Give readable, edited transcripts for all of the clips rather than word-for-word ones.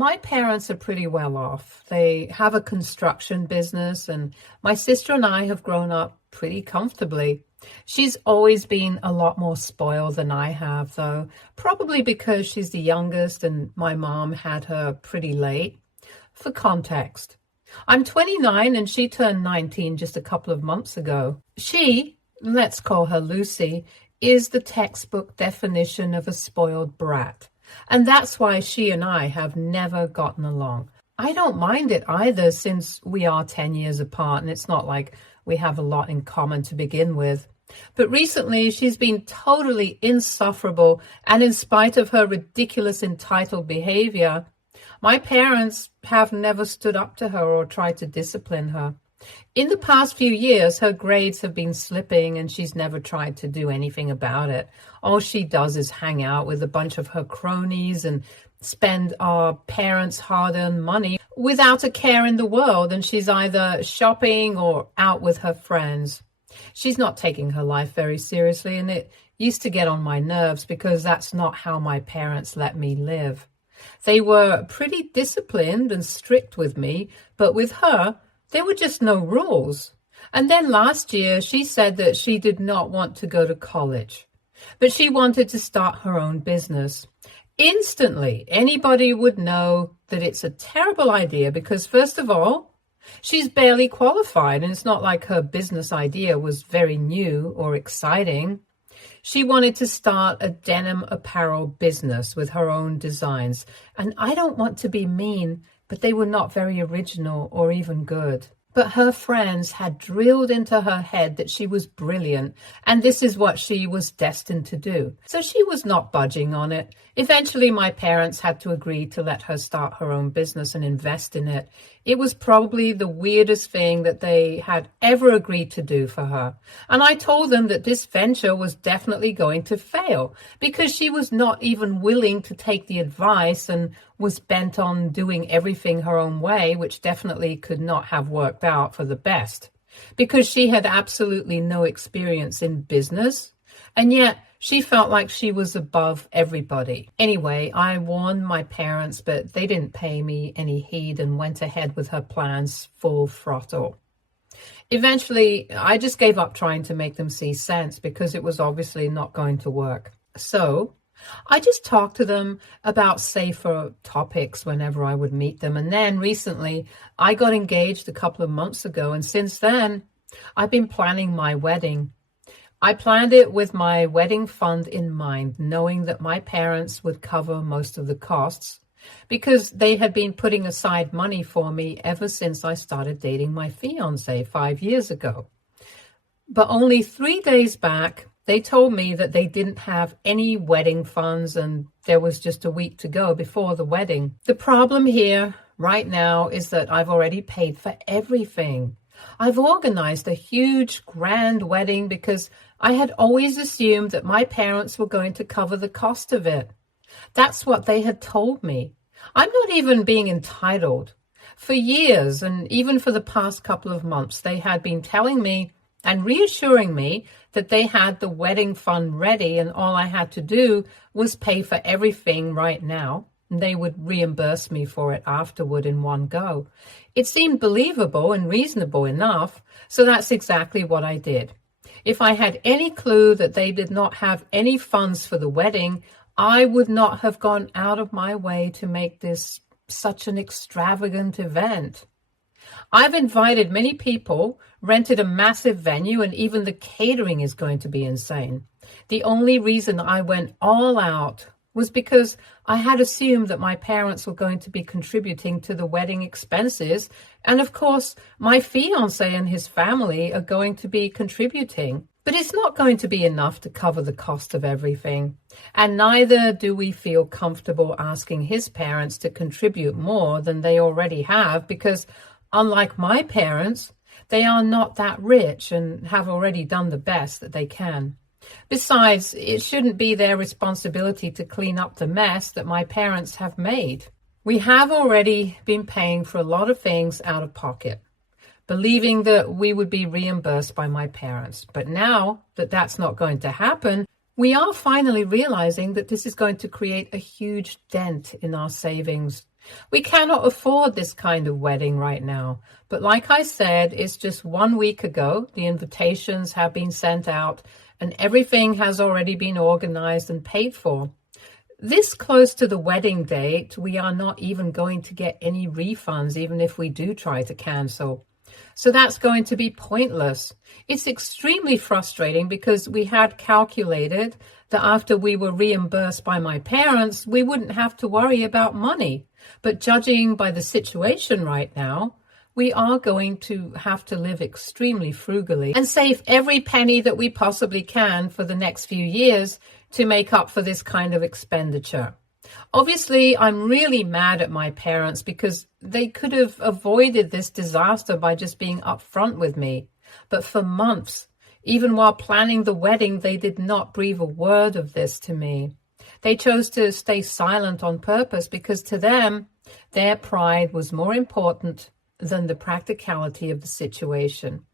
My parents are pretty well off. They have a construction business, and my sister and I have grown up pretty comfortably. She's always been a lot more spoiled than I have, though, probably because she's the youngest and my mom had her pretty late. For context, I'm 29 and she turned 19 just a couple of months ago. She, let's call her Lucy, is the textbook definition of a spoiled brat. And that's why she and I have never gotten along. I don't mind it either, since we are 10 years apart and it's not like we have a lot in common to begin with. But recently she's been totally insufferable, and in spite of her ridiculous entitled behavior, my parents have never stood up to her or tried to discipline her. In the past few years, her grades have been slipping and she's never tried to do anything about it. All she does is hang out with a bunch of her cronies and spend our parents' hard-earned money without a care in the world, and she's either shopping or out with her friends. She's not taking her life very seriously, and it used to get on my nerves because that's not how my parents let me live. They were pretty disciplined and strict with me, but with her, there were just no rules. And then last year, she said that she did not want to go to college, but she wanted to start her own business. Instantly, anybody would know that it's a terrible idea because, first of all, she's barely qualified, and it's not like her business idea was very new or exciting. She wanted to start a denim apparel business with her own designs. And I don't want to be mean, but they were not very original or even good. But her friends had drilled into her head that she was brilliant, and this is what she was destined to do. So she was not budging on it. Eventually, my parents had to agree to let her start her own business and invest in it. It was probably the weirdest thing that they had ever agreed to do for her. And I told them that this venture was definitely going to fail because she was not even willing to take the advice and was bent on doing everything her own way, which definitely could not have worked out for the best because she had absolutely no experience in business. And yet she felt like she was above everybody. Anyway, I warned my parents, but they didn't pay me any heed and went ahead with her plans full throttle. Eventually, I just gave up trying to make them see sense because it was obviously not going to work. So I just talked to them about safer topics whenever I would meet them. And then recently, I got engaged a couple of months ago, and since then, I've been planning my wedding. I planned it with my wedding fund in mind, knowing that my parents would cover most of the costs because they had been putting aside money for me ever since I started dating my fiancé 5 years ago. But only 3 days back, they told me that they didn't have any wedding funds and there was just a week to go before the wedding. The problem here right now is that I've already paid for everything. I've organized a huge, grand wedding because I had always assumed that my parents were going to cover the cost of it. That's what they had told me. I'm not even being entitled. For years, and even for the past couple of months, they had been telling me and reassuring me that they had the wedding fund ready and all I had to do was pay for everything right now. They would reimburse me for it afterward in one go. It seemed believable and reasonable enough, so that's exactly what I did. If I had any clue that they did not have any funds for the wedding, I would not have gone out of my way to make this such an extravagant event. I've invited many people, rented a massive venue, and even the catering is going to be insane. The only reason I went all out was because I had assumed that my parents were going to be contributing to the wedding expenses. And of course, my fiancé and his family are going to be contributing. But it's not going to be enough to cover the cost of everything. And neither do we feel comfortable asking his parents to contribute more than they already have because, unlike my parents, they are not that rich and have already done the best that they can. Besides, it shouldn't be their responsibility to clean up the mess that my parents have made. We have already been paying for a lot of things out of pocket, believing that we would be reimbursed by my parents. But now that that's not going to happen, we are finally realizing that this is going to create a huge dent in our savings We cannot afford this kind of wedding right now. But like I said, it's just 1 week ago. The invitations have been sent out and everything has already been organized and paid for. This close to the wedding date, we are not even going to get any refunds, even if we do try to cancel. So that's going to be pointless. It's extremely frustrating because we had calculated that after we were reimbursed by my parents, we wouldn't have to worry about money. But judging by the situation right now, we are going to have to live extremely frugally and save every penny that we possibly can for the next few years to make up for this kind of expenditure. Obviously, I'm really mad at my parents because they could have avoided this disaster by just being upfront with me. But for months, even while planning the wedding, they did not breathe a word of this to me. They chose to stay silent on purpose because to them, their pride was more important than the practicality of the situation.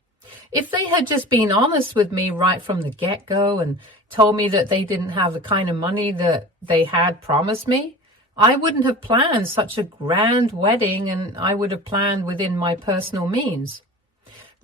If they had just been honest with me right from the get-go and told me that they didn't have the kind of money that they had promised me, I wouldn't have planned such a grand wedding, and I would have planned within my personal means.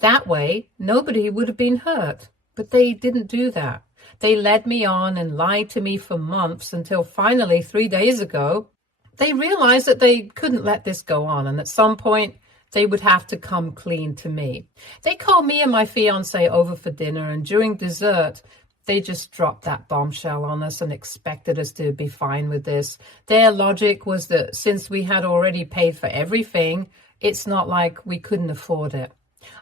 That way, nobody would have been hurt. But they didn't do that. They led me on and lied to me for months until finally 3 days ago, they realized that they couldn't let this go on, and at some point, they would have to come clean to me. They called me and my fiancé over for dinner, and during dessert, they just dropped that bombshell on us and expected us to be fine with this. Their logic was that since we had already paid for everything, it's not like we couldn't afford it.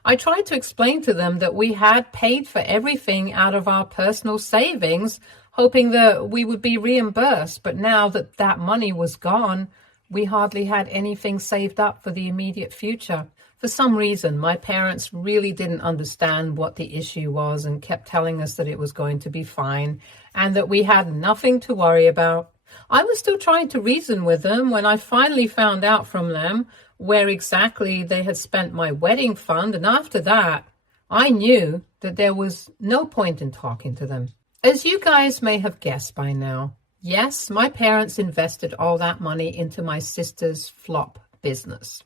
I tried to explain to them that we had paid for everything out of our personal savings, hoping that we would be reimbursed. But now that that money was gone, we hardly had anything saved up for the immediate future. For some reason, my parents really didn't understand what the issue was and kept telling us that it was going to be fine and that we had nothing to worry about. I was still trying to reason with them when I finally found out from them where exactly they had spent my wedding fund, and after that, I knew that there was no point in talking to them. As you guys may have guessed by now, yes, my parents invested all that money into my sister's flop business.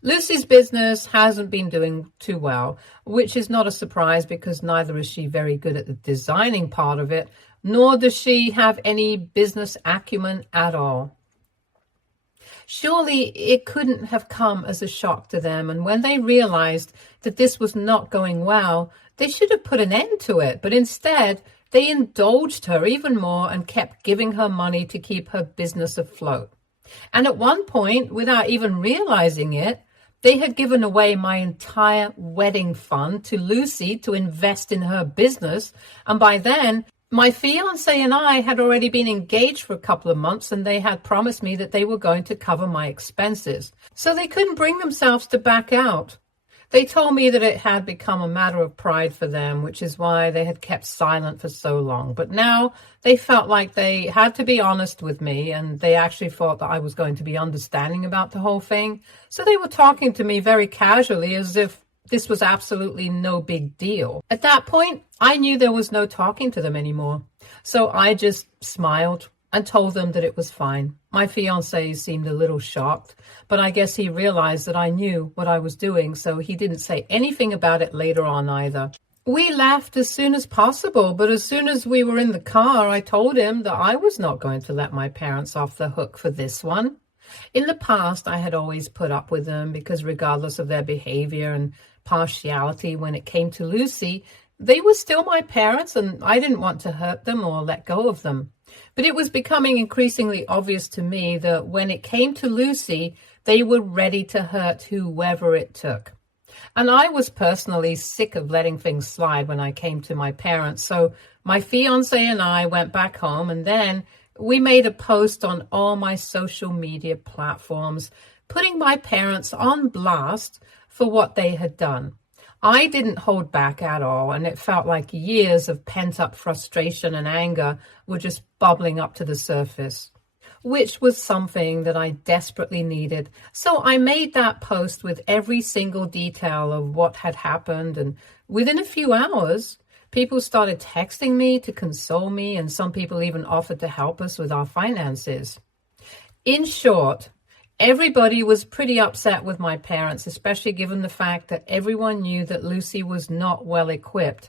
Lucy's business hasn't been doing too well, which is not a surprise because neither is she very good at the designing part of it, nor does she have any business acumen at all. Surely it couldn't have come as a shock to them, and when they realized that this was not going well, they should have put an end to it, but instead they indulged her even more and kept giving her money to keep her business afloat. And at one point, without even realizing it, they had given away my entire wedding fund to Lucy to invest in her business. And by then, my fiancé and I had already been engaged for a couple of months, and they had promised me that they were going to cover my expenses. So they couldn't bring themselves to back out. They told me that it had become a matter of pride for them, which is why they had kept silent for so long. But now they felt like they had to be honest with me, and they actually thought that I was going to be understanding about the whole thing. So they were talking to me very casually as if this was absolutely no big deal. At that point, I knew there was no talking to them anymore. So I just smiled and told them that it was fine. My fiancé seemed a little shocked, but I guess he realized that I knew what I was doing, so he didn't say anything about it later on either. We left as soon as possible, but as soon as we were in the car, I told him that I was not going to let my parents off the hook for this one. In the past, I had always put up with them because regardless of their behavior and partiality when it came to Lucy, they were still my parents and I didn't want to hurt them or let go of them. But it was becoming increasingly obvious to me that when it came to Lucy, they were ready to hurt whoever it took. And I was personally sick of letting things slide when I came to my parents. So my fiancé and I went back home, and then we made a post on all my social media platforms, putting my parents on blast for what they had done. I didn't hold back at all, and it felt like years of pent-up frustration and anger were just bubbling up to the surface, which was something that I desperately needed. So I made that post with every single detail of what had happened, and within a few hours, people started texting me to console me, and some people even offered to help us with our finances. In short, Everybody was pretty upset with my parents, especially given the fact that everyone knew that Lucy was not well equipped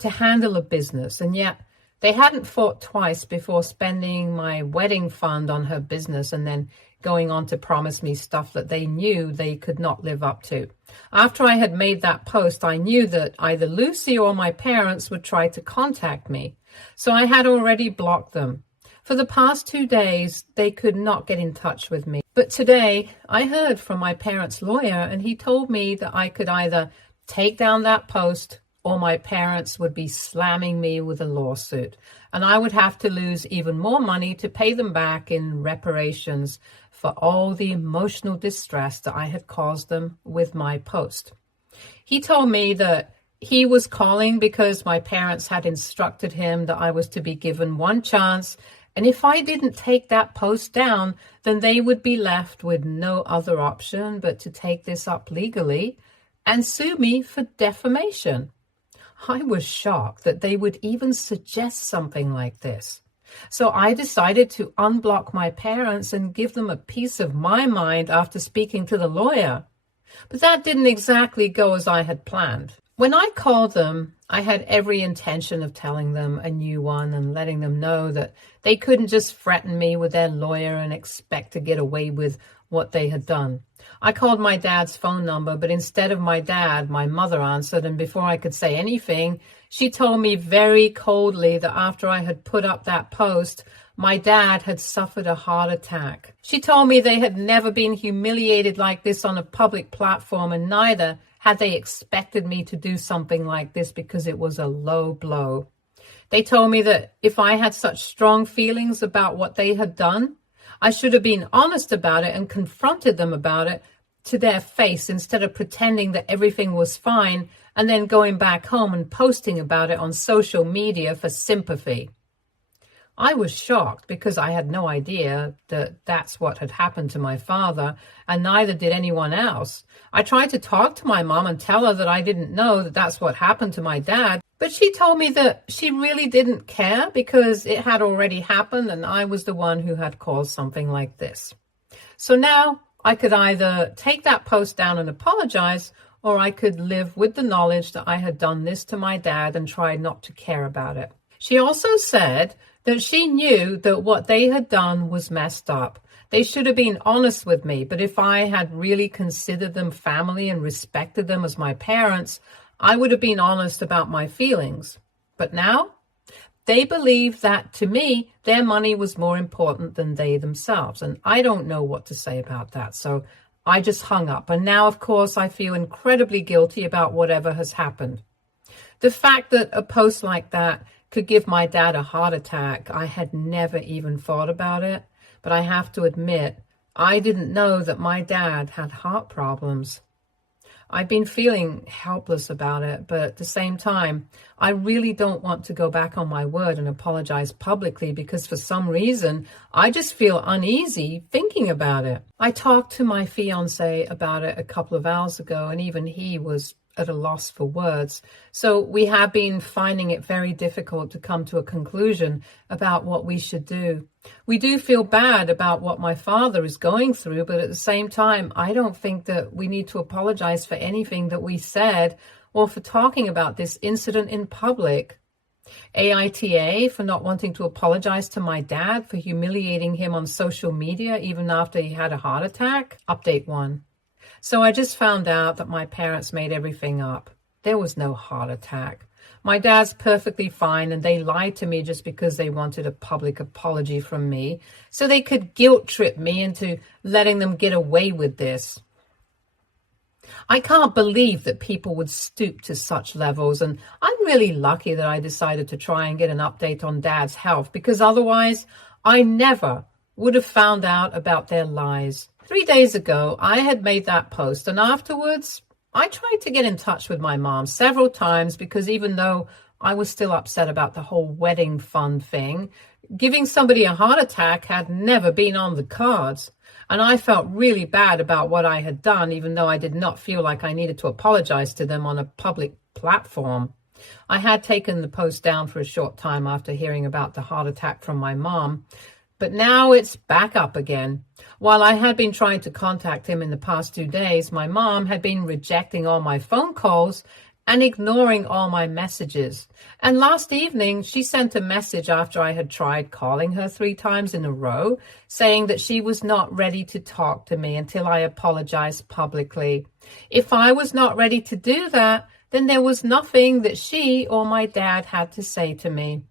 to handle a business, and yet they hadn't thought twice before spending my wedding fund on her business and then going on to promise me stuff that they knew they could not live up to. After I had made that post, I knew that either Lucy or my parents would try to contact me, so I had already blocked them. For the past 2 days, they could not get in touch with me. But today, I heard from my parents' lawyer, and he told me that I could either take down that post or my parents would be slamming me with a lawsuit, and I would have to lose even more money to pay them back in reparations for all the emotional distress that I had caused them with my post. He told me that he was calling because my parents had instructed him that I was to be given one chance, and if I didn't take that post down, then they would be left with no other option but to take this up legally and sue me for defamation. I was shocked that they would even suggest something like this. So I decided to unblock my parents and give them a piece of my mind after speaking to the lawyer. But that didn't exactly go as I had planned. When I called them, I had every intention of telling them a new one and letting them know that they couldn't just threaten me with their lawyer and expect to get away with what they had done. I called my dad's phone number, but instead of my dad, my mother answered, and before I could say anything, she told me very coldly that after I had put up that post, my dad had suffered a heart attack. She told me they had never been humiliated like this on a public platform, and neither had they expected me to do something like this because it was a low blow. They told me that if I had such strong feelings about what they had done, I should have been honest about it and confronted them about it to their face instead of pretending that everything was fine and then going back home and posting about it on social media for sympathy. I was shocked because I had no idea that that's what had happened to my father, and neither did anyone else. I tried to talk to my mom and tell her that I didn't know that that's what happened to my dad, but she told me that she really didn't care because it had already happened and I was the one who had caused something like this. So now I could either take that post down and apologize, or I could live with the knowledge that I had done this to my dad and try not to care about it. She also said that she knew that what they had done was messed up. They should have been honest with me, but if I had really considered them family and respected them as my parents, I would have been honest about my feelings. But now, they believe that, to me, their money was more important than they themselves, and I don't know what to say about that, so I just hung up. And now, of course, I feel incredibly guilty about whatever has happened. The fact that a post like that could give my dad a heart attack, I had never even thought about it. But I have to admit, I didn't know that my dad had heart problems. I've been feeling helpless about it, but at the same time, I really don't want to go back on my word and apologize publicly because for some reason, I just feel uneasy thinking about it. I talked to my fiance about it a couple of hours ago, and even he was at a loss for words. So we have been finding it very difficult to come to a conclusion about what we should do. We do feel bad about what my father is going through, but at the same time, I don't think that we need to apologize for anything that we said or for talking about this incident in public. AITA for not wanting to apologize to my dad for humiliating him on social media even after he had a heart attack. Update 1. So I just found out that my parents made everything up. There was no heart attack. My dad's perfectly fine, and they lied to me just because they wanted a public apology from me, so they could guilt trip me into letting them get away with this. I can't believe that people would stoop to such levels, and I'm really lucky that I decided to try and get an update on Dad's health, because otherwise I never would have found out about their lies. 3 days ago, I had made that post, and afterwards, I tried to get in touch with my mom several times because even though I was still upset about the whole wedding fund thing, giving somebody a heart attack had never been on the cards. And I felt really bad about what I had done, even though I did not feel like I needed to apologize to them on a public platform. I had taken the post down for a short time after hearing about the heart attack from my mom. But now it's back up again. While I had been trying to contact him in the past 2 days, my mom had been rejecting all my phone calls and ignoring all my messages. And last evening, she sent a message after I had tried calling her 3 times in a row, saying that she was not ready to talk to me until I apologized publicly. If I was not ready to do that, then there was nothing that she or my dad had to say to me.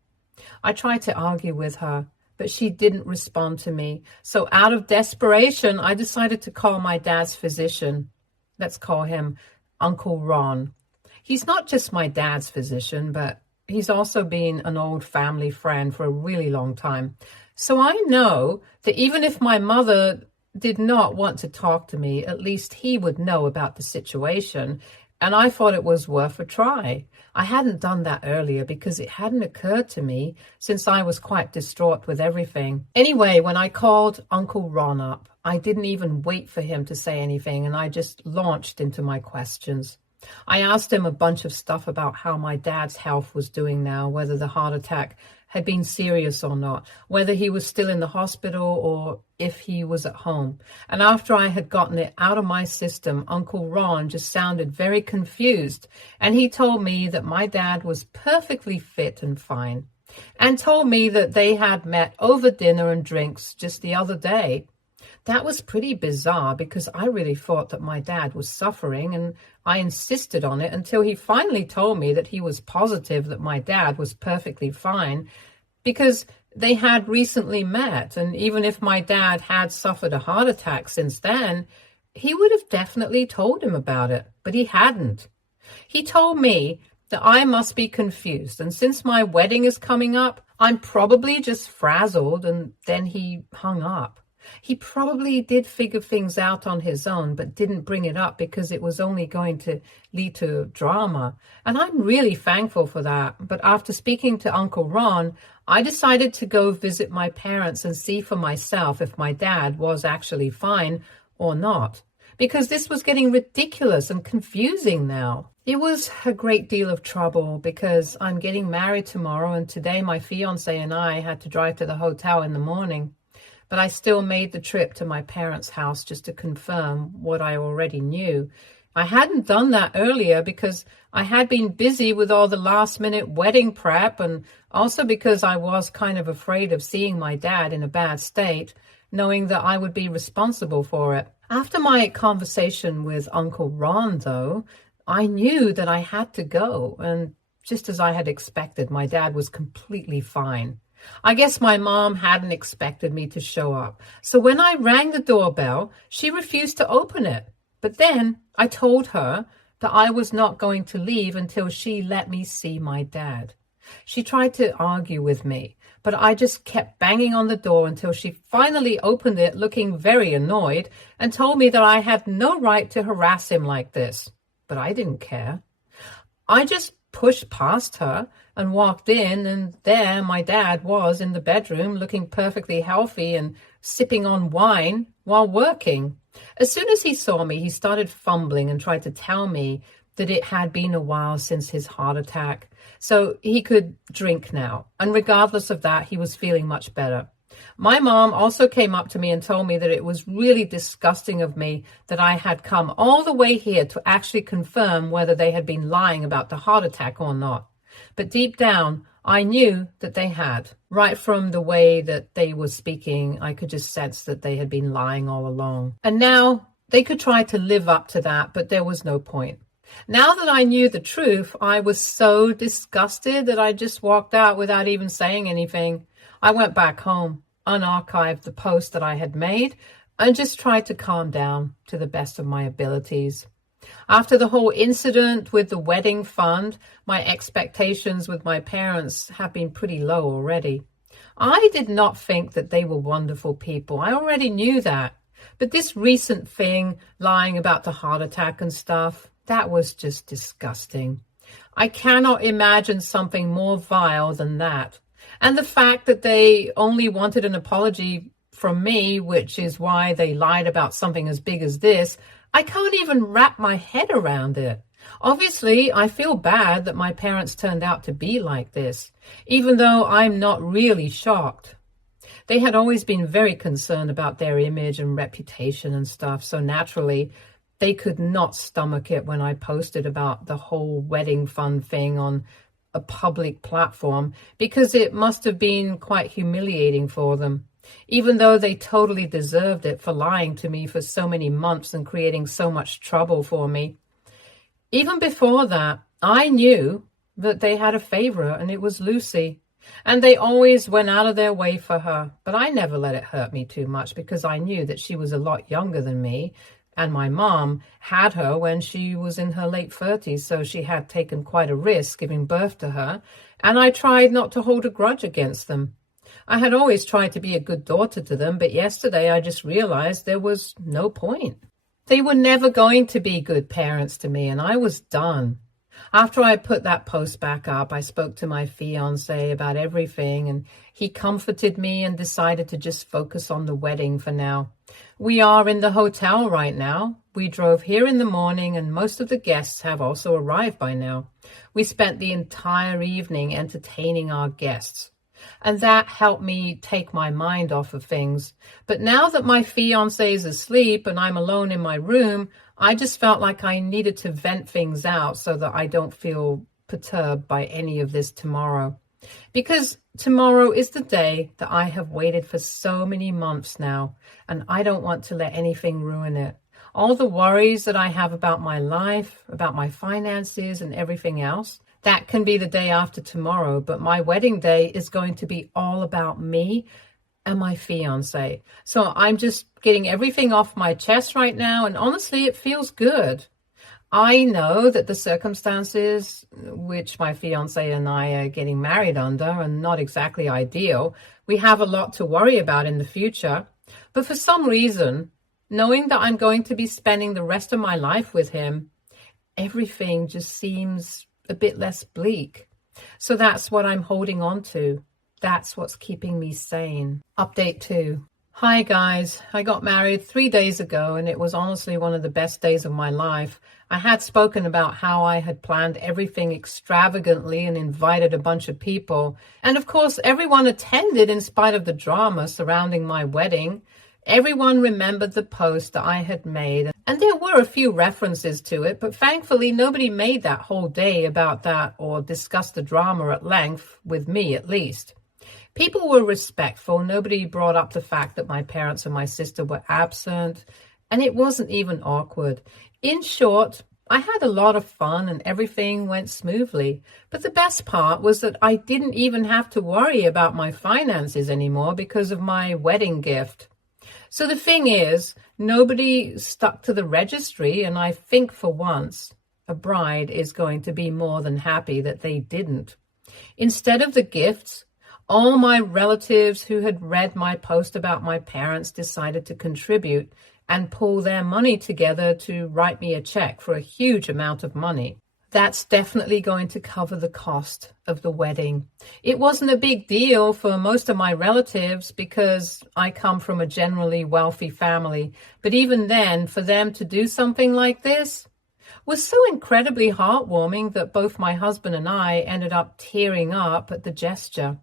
I tried to argue with her, but she didn't respond to me. So out of desperation, I decided to call my dad's physician. Let's call him Uncle Ron. He's not just my dad's physician, but he's also been an old family friend for a really long time. So I know that even if my mother did not want to talk to me, at least he would know about the situation. And I thought it was worth a try. I hadn't done that earlier because it hadn't occurred to me since I was quite distraught with everything. Anyway, when I called Uncle Ron up, I didn't even wait for him to say anything, and I just launched into my questions. I asked him a bunch of stuff about how my dad's health was doing now, whether the heart attack had been serious or not, whether he was still in the hospital or if he was at home. And after I had gotten it out of my system, Uncle Ron just sounded very confused, and he told me that my dad was perfectly fit and fine, and told me that they had met over dinner and drinks just the other day. That was pretty bizarre because I really thought that my dad was suffering, and I insisted on it until he finally told me that he was positive that my dad was perfectly fine because they had recently met, and even if my dad had suffered a heart attack since then, he would have definitely told him about it, but he hadn't. He told me that I must be confused, and since my wedding is coming up, I'm probably just frazzled, and then he hung up. He probably did figure things out on his own, but didn't bring it up because it was only going to lead to drama. And I'm really thankful for that. But after speaking to Uncle Ron, I decided to go visit my parents and see for myself if my dad was actually fine or not, because this was getting ridiculous and confusing now. It was a great deal of trouble because I'm getting married tomorrow, and today my fiance and I had to drive to the hotel in the morning. But I still made the trip to my parents' house just to confirm what I already knew. I hadn't done that earlier because I had been busy with all the last-minute wedding prep, and also because I was kind of afraid of seeing my dad in a bad state, knowing that I would be responsible for it. After my conversation with Uncle Ron, though, I knew that I had to go, and just as I had expected, my dad was completely fine. I guess my mom hadn't expected me to show up. So when I rang the doorbell, she refused to open it. But then I told her that I was not going to leave until she let me see my dad. She tried to argue with me, but I just kept banging on the door until she finally opened it, looking very annoyed, and told me that I had no right to harass him like this. But I didn't care. I just pushed past her and walked in, and there my dad was in the bedroom looking perfectly healthy and sipping on wine while working. As soon as he saw me, he started fumbling and tried to tell me that it had been a while since his heart attack, so he could drink now. And regardless of that, he was feeling much better. My mom also came up to me and told me that it was really disgusting of me that I had come all the way here to actually confirm whether they had been lying about the heart attack or not. But deep down, I knew that they had. Right from the way that they were speaking, I could just sense that they had been lying all along. And now they could try to live up to that, but there was no point. Now that I knew the truth, I was so disgusted that I just walked out without even saying anything. I went back home, unarchived the post that I had made, and just tried to calm down to the best of my abilities. After the whole incident with the wedding fund, my expectations with my parents have been pretty low already. I did not think that they were wonderful people. I already knew that. But this recent thing, lying about the heart attack and stuff, that was just disgusting. I cannot imagine something more vile than that. And the fact that they only wanted an apology from me, which is why they lied about something as big as this, I can't even wrap my head around it. Obviously, I feel bad that my parents turned out to be like this, even though I'm not really shocked. They had always been very concerned about their image and reputation and stuff. So naturally, they could not stomach it when I posted about the whole wedding fund thing on a public platform, because it must have been quite humiliating for them, even though they totally deserved it for lying to me for so many months and creating so much trouble for me. Even before that, I knew that they had a favorite, and it was Lucy. And they always went out of their way for her. But I never let it hurt me too much, because I knew that she was a lot younger than me. And my mom had her when she was in her late 30s, so she had taken quite a risk giving birth to her. And I tried not to hold a grudge against them. I had always tried to be a good daughter to them, but yesterday I just realized there was no point. They were never going to be good parents to me, and I was done. After I put that post back up, I spoke to my fiancé about everything, and he comforted me and decided to just focus on the wedding for now. We are in the hotel right now. We drove here in the morning, and most of the guests have also arrived by now. We spent the entire evening entertaining our guests, and that helped me take my mind off of things. But now that my fiancé is asleep and I'm alone in my room, I just felt like I needed to vent things out so that I don't feel perturbed by any of this tomorrow. Because tomorrow is the day that I have waited for so many months now, and I don't want to let anything ruin it. All the worries that I have about my life, about my finances and everything else, that can be the day after tomorrow, but my wedding day is going to be all about me and my fiancé. So I'm just getting everything off my chest right now, and honestly, it feels good. I know that the circumstances which my fiancé and I are getting married under are not exactly ideal. We have a lot to worry about in the future, but for some reason, knowing that I'm going to be spending the rest of my life with him, everything just seems a bit less bleak. So that's what I'm holding on to. That's what's keeping me sane. Update 2. Hi guys, I got married 3 days ago, and it was honestly one of the best days of my life. I had spoken about how I had planned everything extravagantly and invited a bunch of people. And of course, everyone attended in spite of the drama surrounding my wedding. Everyone remembered the post that I had made, and there were a few references to it, but thankfully nobody made that whole day about that or discussed the drama at length, with me at least. People were respectful. Nobody brought up the fact that my parents and my sister were absent, and it wasn't even awkward. In short, I had a lot of fun and everything went smoothly. But the best part was that I didn't even have to worry about my finances anymore because of my wedding gift. So the thing is, nobody stuck to the registry, and I think for once, a bride is going to be more than happy that they didn't. Instead of the gifts, all my relatives who had read my post about my parents decided to contribute and pull their money together to write me a check for a huge amount of money. That's definitely going to cover the cost of the wedding. It wasn't a big deal for most of my relatives because I come from a generally wealthy family. But even then, for them to do something like this was so incredibly heartwarming that both my husband and I ended up tearing up at the gesture.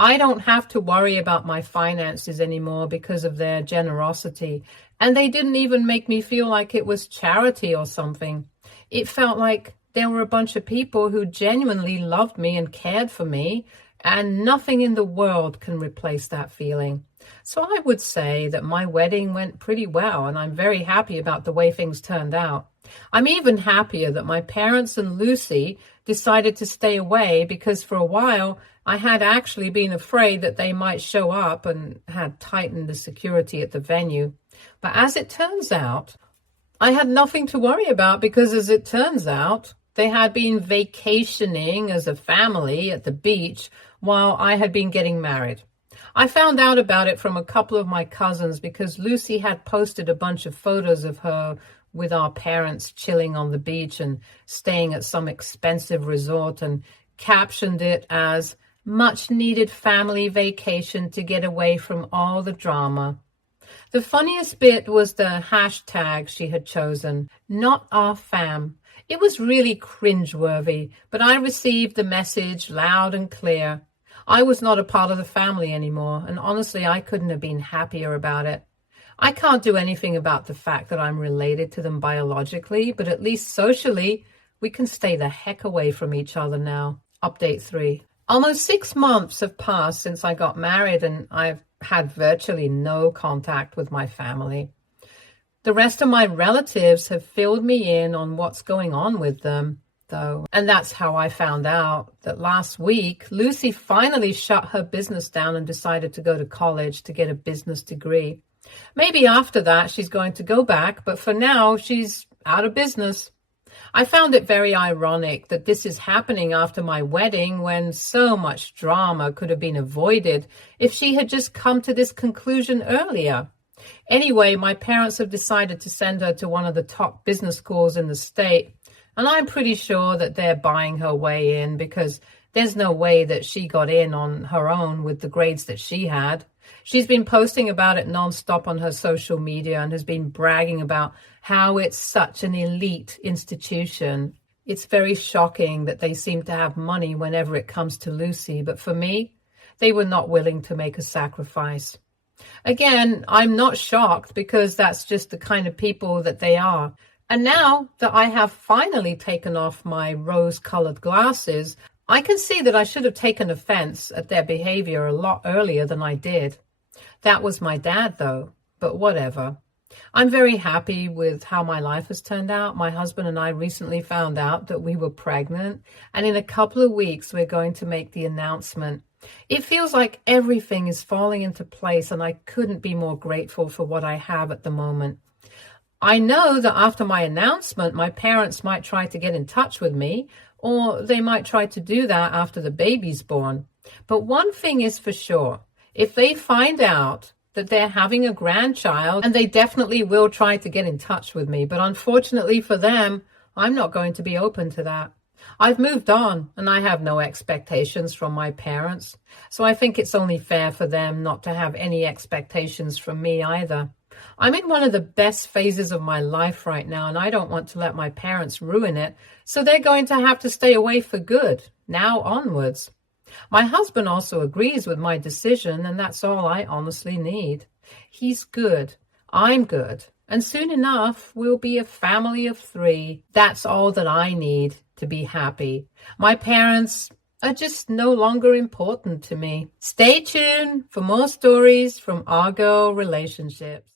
I don't have to worry about my finances anymore because of their generosity. And they didn't even make me feel like it was charity or something. It felt like there were a bunch of people who genuinely loved me and cared for me, and nothing in the world can replace that feeling. So I would say that my wedding went pretty well, and I'm very happy about the way things turned out. I'm even happier that my parents and Lucy decided to stay away, because for a while I had actually been afraid that they might show up and had tightened the security at the venue. But as it turns out, I had nothing to worry about, because as it turns out, they had been vacationing as a family at the beach while I had been getting married. I found out about it from a couple of my cousins because Lucy had posted a bunch of photos of her with our parents chilling on the beach and staying at some expensive resort, and captioned it as much needed family vacation to get away from all the drama. The funniest bit was the hashtag she had chosen, not our fam. It was really cringeworthy, but I received the message loud and clear. I was not a part of the family anymore, and honestly, I couldn't have been happier about it. I can't do anything about the fact that I'm related to them biologically, but at least socially, we can stay the heck away from each other now. Update 3. Almost 6 months have passed since I got married, and I've had virtually no contact with my family. The rest of my relatives have filled me in on what's going on with them, though. And that's how I found out that last week, Lucy finally shut her business down and decided to go to college to get a business degree. Maybe after that she's going to go back, but for now she's out of business. I found it very ironic that this is happening after my wedding when so much drama could have been avoided if she had just come to this conclusion earlier. Anyway, my parents have decided to send her to one of the top business schools in the state, and I'm pretty sure that they're buying her way in because there's no way that she got in on her own with the grades that she had. She's been posting about it nonstop on her social media and has been bragging about how it's such an elite institution. It's very shocking that they seem to have money whenever it comes to Lucy, but for me, they were not willing to make a sacrifice. Again, I'm not shocked because that's just the kind of people that they are. And now that I have finally taken off my rose-colored glasses, I can see that I should have taken offense at their behavior a lot earlier than I did. That was my dad, though, but whatever. I'm very happy with how my life has turned out. My husband and I recently found out that we were pregnant, and in a couple of weeks, we're going to make the announcement. It feels like everything is falling into place, and I couldn't be more grateful for what I have at the moment. I know that after my announcement, my parents might try to get in touch with me, or they might try to do that after the baby's born. But one thing is for sure, if they find out that they're having a grandchild, and they definitely will try to get in touch with me, but unfortunately for them, I'm not going to be open to that. I've moved on, and I have no expectations from my parents, so I think it's only fair for them not to have any expectations from me either. I'm in one of the best phases of my life right now, and I don't want to let my parents ruin it, so they're going to have to stay away for good, now onwards. My husband also agrees with my decision, and that's all I honestly need. He's good, I'm good, and soon enough we'll be a family of 3. That's all that I need to be happy. My parents are just no longer important to me. Stay tuned for more stories from Our Girl Relationships.